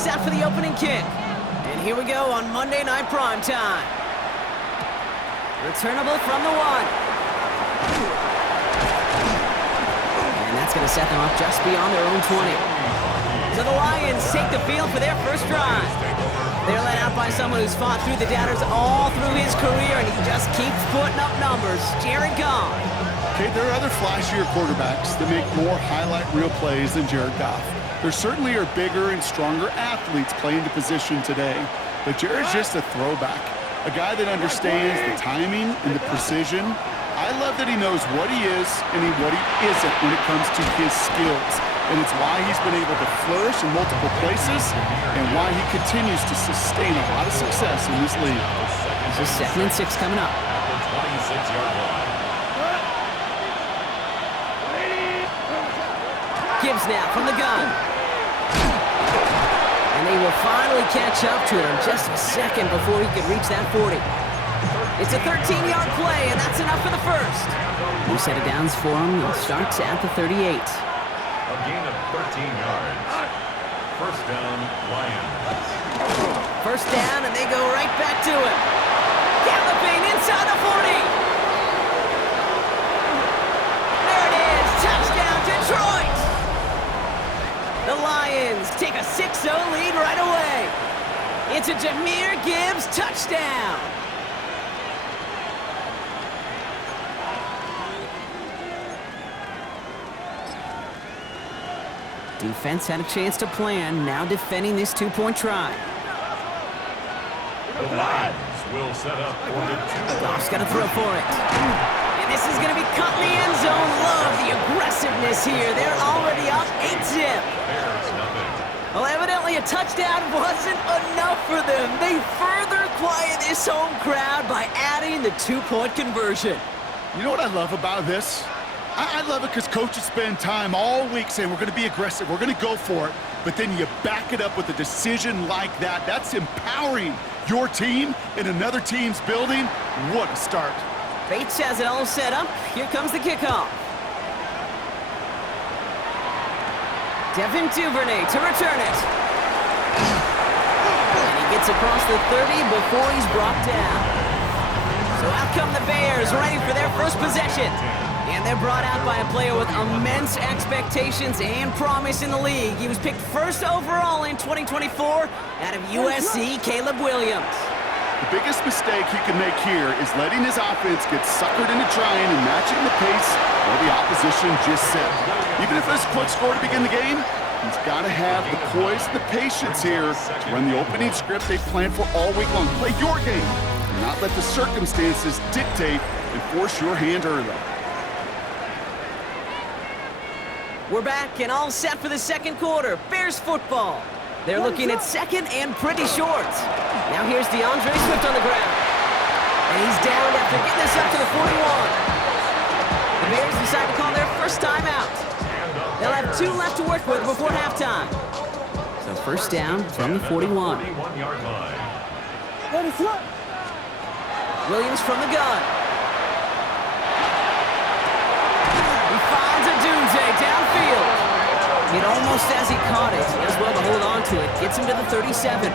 set for the opening kick. And here we go on Monday Night Primetime. Returnable from the 1. And that's going to set them up just beyond their own 20. So the Lions take the field for their first drive. They're led out by someone who's fought through the doubters all through his career, and he just keeps putting up numbers. Jared Goff. Okay, there are other flashier quarterbacks that make more highlight reel plays than Jared Goff. There certainly are bigger and stronger athletes playing the position today, but Jared's just a throwback, a guy that understands the timing and the precision. I love that he knows what he is and what he isn't when it comes to his skills. And it's why he's been able to flourish in multiple places and why he continues to sustain a lot of success in this league. This is 2nd and 6 coming up. Gibbs now from the gun. And they will finally catch up to him just a second before he could reach that 40. It's a 13-yard play, and that's enough for the first. New set of downs for him. It starts at the 38. A gain of 13 yards. First down, Lions. First down, and they go right back to him. Galloping inside the 40. There it is. Touchdown, Detroit. The Lions take a 6-0 lead right away. It's a Jahmyr Gibbs touchdown. Defense had a chance to plan, now defending this 2-point try. The Lions will set up for the 2. Goff's got to throw for it. And this is going to be caught in the end zone. Love the aggressiveness here. They're already up 8-zip. There's nothing. Well, evidently a touchdown wasn't enough for them. They further quiet this home crowd by adding the 2-point conversion. You know what I love about this? I love it because coaches spend time all week saying we're going to be aggressive, we're going to go for it, but then you back it up with a decision like that. That's empowering your team in another team's building. What a start. Bates has it all set up. Here comes the kickoff. Devin Duvernay to return it. And he gets across the 30 before he's brought down. So out come the Bears, ready for their first possession. And they're brought out by a player with immense expectations and promise in the league. He was picked first overall in 2024 out of USC, Caleb Williams. The biggest mistake he can make here is letting his offense get suckered into trying and matching the pace where the opposition just set. Even if there's a quick score to begin the game, he's got to have the poise and the patience here to run the opening script they planned for all week long. Play your game and not let the circumstances dictate and force your hand early. We're back and all set for the second quarter. Bears football. They're looking at second and pretty short. Now here's DeAndre Swift on the ground. And he's down after getting this up to the 41. The Bears decide to call their first timeout. They'll have 2 left to work with before halftime. So first down from the 41. 41-yard line. Williams from the gun. He finds a Dunze downfield. It almost as he caught it. He does well to hold on to it. Gets him to the 37.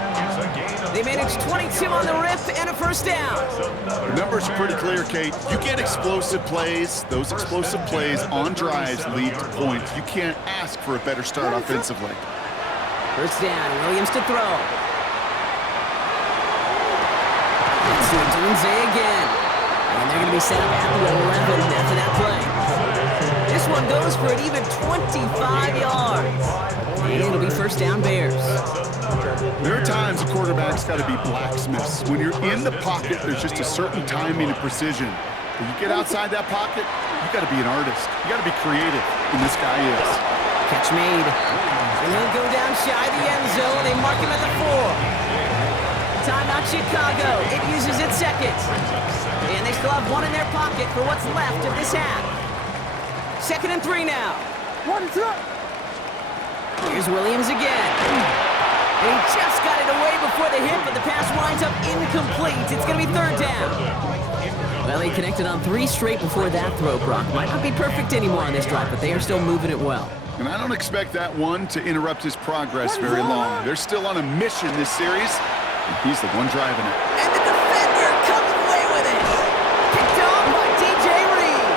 They managed 22 on the rip and a first down. The numbers are pretty clear, Kate. You get explosive plays. Those explosive plays on drives lead to points. You can't ask for a better start offensively. First down, Williams to throw. It's to Dunze again. And they're going to be set up at the 11 after that play. This one goes for an even 25 yards. And it'll be first down Bears. There are times a quarterback's got to be blacksmiths. When you're in the pocket, there's just a certain timing and precision. When you get outside that pocket, you got to be an artist. You got to be creative, and this guy is. Catch made. And he'll go down shy of the end zone. They mark him at the 4. Timeout Chicago. It uses its second. And they still have 1 in their pocket for what's left of this half. 2nd and 3 now. Here's Williams again. And he just got it away before the hit, but the pass winds up incomplete. It's going to be 3rd down. Well, he connected on 3 straight before that throw, Brock. Might not be perfect anymore on this drive, but they are still moving it well. And I don't expect that one to interrupt his progress very long. They're still on a mission this series, and he's the one driving it. And the defender comes away with it. Picked off by DJ Reed.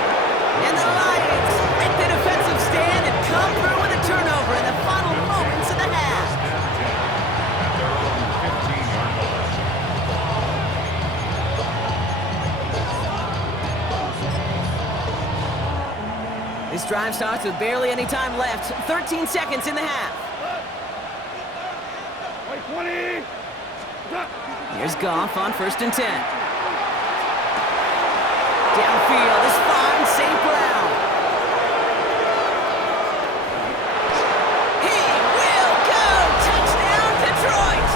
And the Lions make the defensive stand and come through with a turnover in the final moments of the half. At their own 15-yard line. This drive starts with barely any time left. 13 seconds in the half. Here's Goff on 1st and 10. Downfield is fine, St. Brown. He will go! Touchdown, Detroit!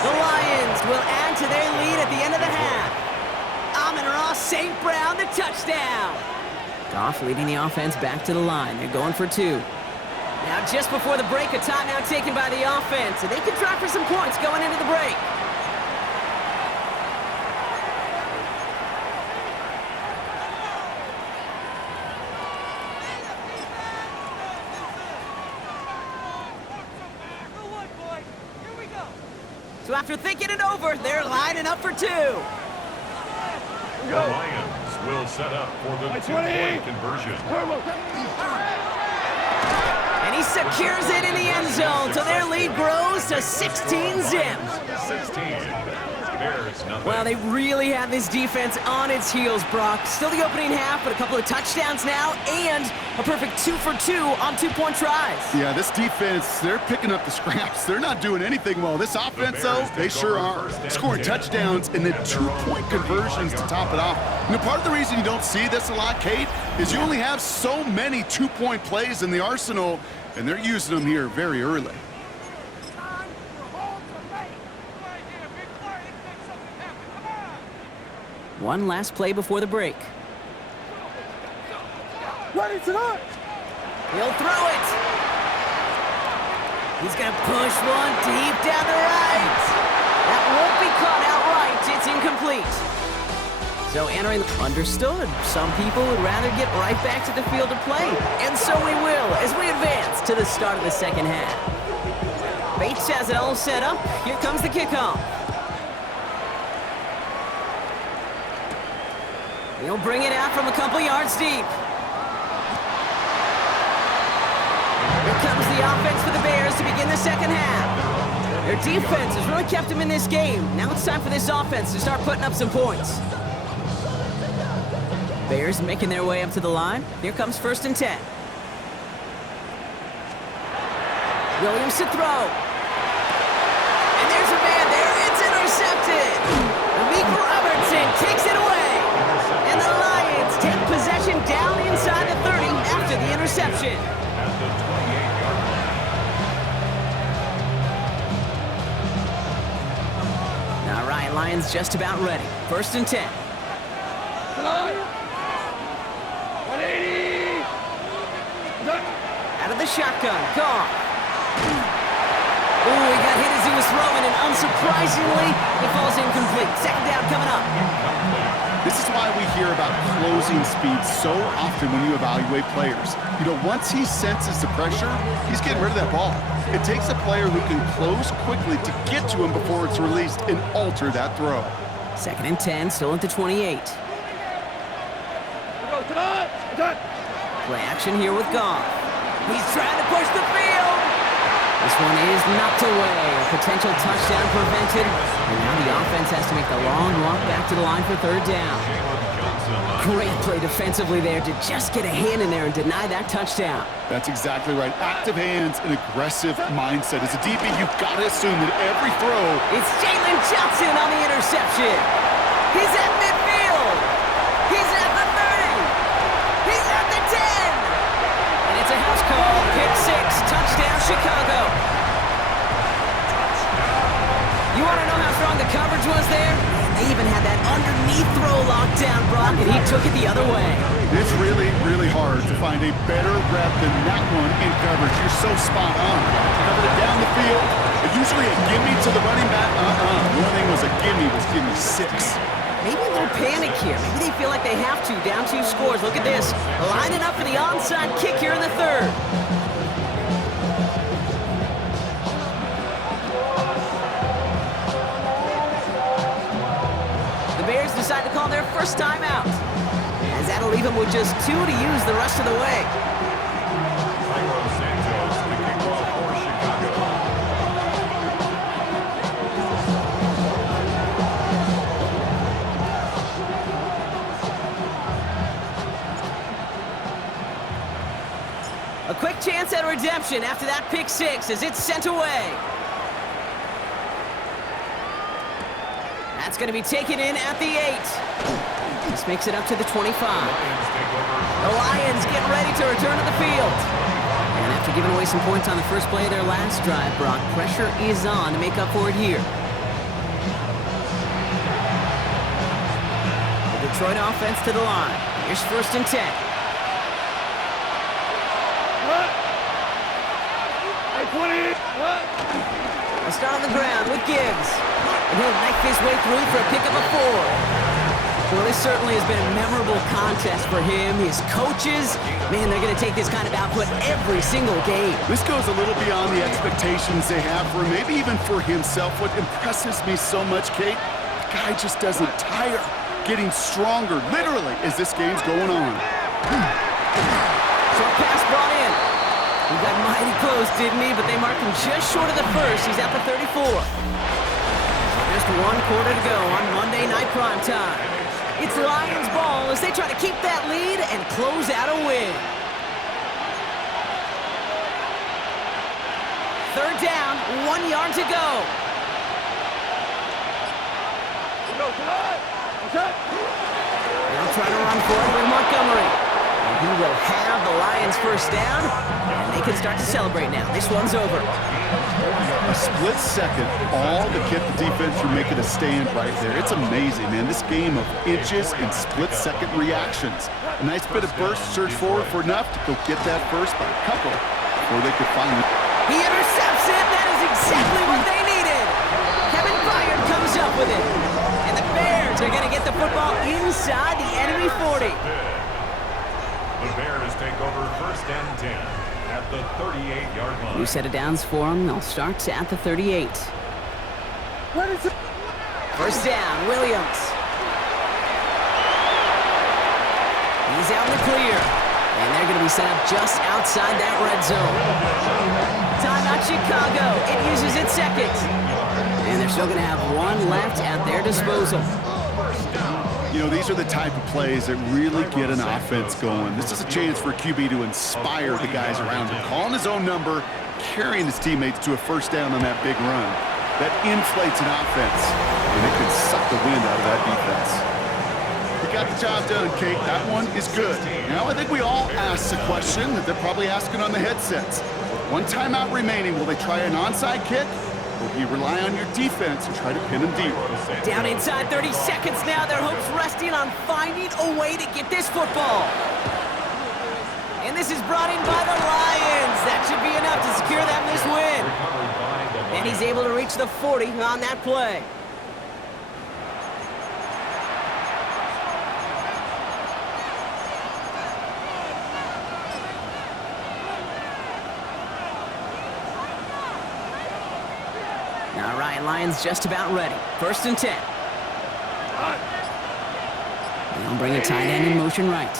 The Lions will add to their lead at the end of the half. Amon-Ra St. Brown, the touchdown. Goff leading the offense back to the line. They're going for 2. Now, just before the break, a timeout taken by the offense, and they can try for some points going into the break. So after thinking it over, they're lining up for 2. The Lions will set up for the two-point conversion. And he secures it in the end zone, so their lead grows to 16 zip. 16. Bears nothing. Well, they really have this defense on its heels, Brock. Still the opening half, but a couple of touchdowns now, and a perfect 2 for 2 on 2-point tries. Yeah, this defense, they're picking up the scraps. They're not doing anything well. This offense, though, they sure are. Scoring touchdowns and then 2-point conversions to top it off. And part of the reason you don't see this a lot, Kate, is you only have so many 2-point plays in the arsenal, and they're using them here very early. One last play before the break. Ready tonight. He'll throw it. He's going to push one deep down the right. That won't be caught outright. It's incomplete. So entering, understood. Some people would rather get right back to the field to play. And so we will as we advance to the start of the second half. Bates has it all set up. Here comes the kickoff. He'll bring it out from a couple yards deep. Here comes the offense for the Bears to begin the second half. Their defense has really kept them in this game. Now it's time for this offense to start putting up some points. Bears making their way up to the line. Here comes 1st and 10. Williams to throw. And there's a man there. It's intercepted. Amik Robertson takes it away. And the Lions take possession down inside the 30 after the interception. At the 28-yard line. All right, Lions just about ready. 1st and 10. 180. Out of the shotgun. Goff. Ooh, he got hit as he was throwing, and unsurprisingly, it falls incomplete. Second down coming up. This is why we hear about closing speed so often when you evaluate players. You know, once he senses the pressure, he's getting rid of that ball. It takes a player who can close quickly to get to him before it's released and alter that throw. 2nd and 10, still at the 28. Play action here with Goff. He's trying to push the field. This one is knocked away. A potential touchdown prevented. And now the offense has to make the long walk back to the line for 3rd down. Great play defensively there to just get a hand in there and deny that touchdown. That's exactly right. Active hands and aggressive mindset. As a DB, you've got to assume that every throw... It's Jalen Johnson on the interception. He's at midfield. He's at the 30. He's at the 10. And it's a house call. Pick 6. Touchdown, Chicago. You want to know how strong the coverage was there? Man, they even had that underneath throw locked down, Brock, and he took it the other way. It's really, really hard to find a better rep than that one in coverage. You're so spot on. Covered it down the field. Usually a gimme to the running back. The one thing was a gimme 6. Maybe a little panic here. Maybe they feel like they have to. Down 2 scores. Look at this. Lining up for the onside kick here in the third. The Bears decide to call their first timeout, as that'll leave them with just 2 to use the rest of the way. A quick chance at redemption after that pick 6 as it's sent away. That's going to be taken in at the 8. This makes it up to the 25. The Lions get ready to return to the field. And after giving away some points on the first play of their last drive, Brock, pressure is on to make up for it here. The Detroit offense to the line. Here's 1st and 10. A start on the ground with Gibbs. And he'll knife his way through for a pickup of 4. Well, this certainly has been a memorable contest for him. His coaches, man, they're going to take this kind of output every single game. This goes a little beyond the expectations they have for him, maybe even for himself. What impresses me so much, Kate, the guy just doesn't tire. Getting stronger, literally, as this game's going on. Short pass brought in. He got mighty close, didn't he? But they marked him just short of the first. He's at the 34. Just 1 quarter to go on Monday Night Primetime. It's Lions ball as they try to keep that lead and close out a win. 3rd down, 1 yard to go. They'll try to run forward with Montgomery. And he will have the Lions first down, and they can start to celebrate now. This one's over. A split second, all to get the defense from making a stand right there. It's amazing, man. This game of inches and split-second reactions. A nice bit of burst, search forward for enough to go get that first by a couple before they could find it. He intercepts it. That is exactly what they needed. Kevin Byard comes up with it. And the Bears are going to get the football inside the enemy 40. The Bears take over 1st and 10 at the 38-yard line. New set of downs for them. They'll start at the 38. First down, Williams. He's out in the clear. And they're going to be set up just outside that red zone. Timeout Chicago. It uses its 2nd. And they're still going to have 1 left at their disposal. You know, these are the type of plays that really get an offense going. This is a chance for a QB to inspire the guys around him. Calling his own number, carrying his teammates to a first down on that big run. That inflates an offense, and it can suck the wind out of that defense. He got the job done, Kate. That one is good. Now, I think we all ask the question that they're probably asking on the headsets. 1 timeout remaining. Will they try an onside kick? Or do you rely on your defense and try to pin them deep? Down inside 30 seconds now. Their hopes resting on finding a way to get this football. And this is brought in by the Lions. That should be enough to secure them this win. And he's able to reach the 40 on that play. All right, Lions just about ready. 1st and 10. They'll bring a tight end in motion right.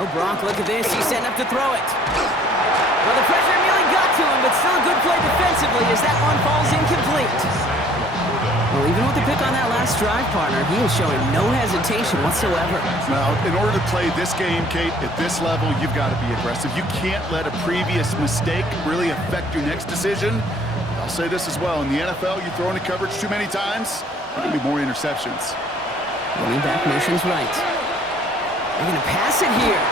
Oh, Brock, look at this. He's setting up to throw it. Well, the pressure nearly got to him, but still a good play defensively as that one falls incomplete. Well, even with the pick on that last drive, partner, he is showing no hesitation whatsoever. Now, in order to play this game, Kate, at this level, you've got to be aggressive. You can't let a previous mistake really affect your next decision. I'll say this as well. In the NFL, you throw into coverage too many times, there can be more interceptions. Running back motions right. They're going to pass it here.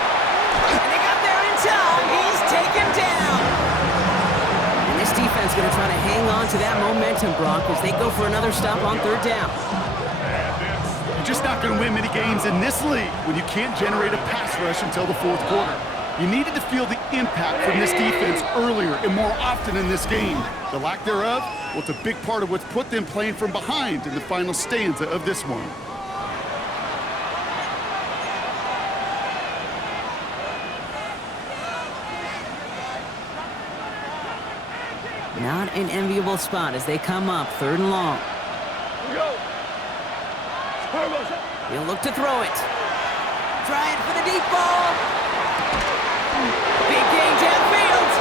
And they got there in time. He's taken down. And this defense going to try to hang on to that momentum, Brock, as they go for another stop on 3rd down. You're just not going to win many games in this league when you can't generate a pass rush until the 4th quarter. You needed to feel the impact from this defense earlier and more often in this game. The lack thereof, well, it's a big part of what's put them playing from behind in the final stanza of this one. Not an enviable spot as they come up, 3rd and long. He'll look to throw it. Trying for the deep ball. Big gain downfield.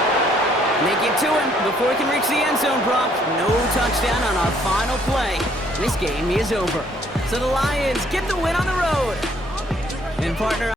And they get to him before he can reach the end zone, Brock. No touchdown on our final play. This game is over. So the Lions get the win on the road. And partner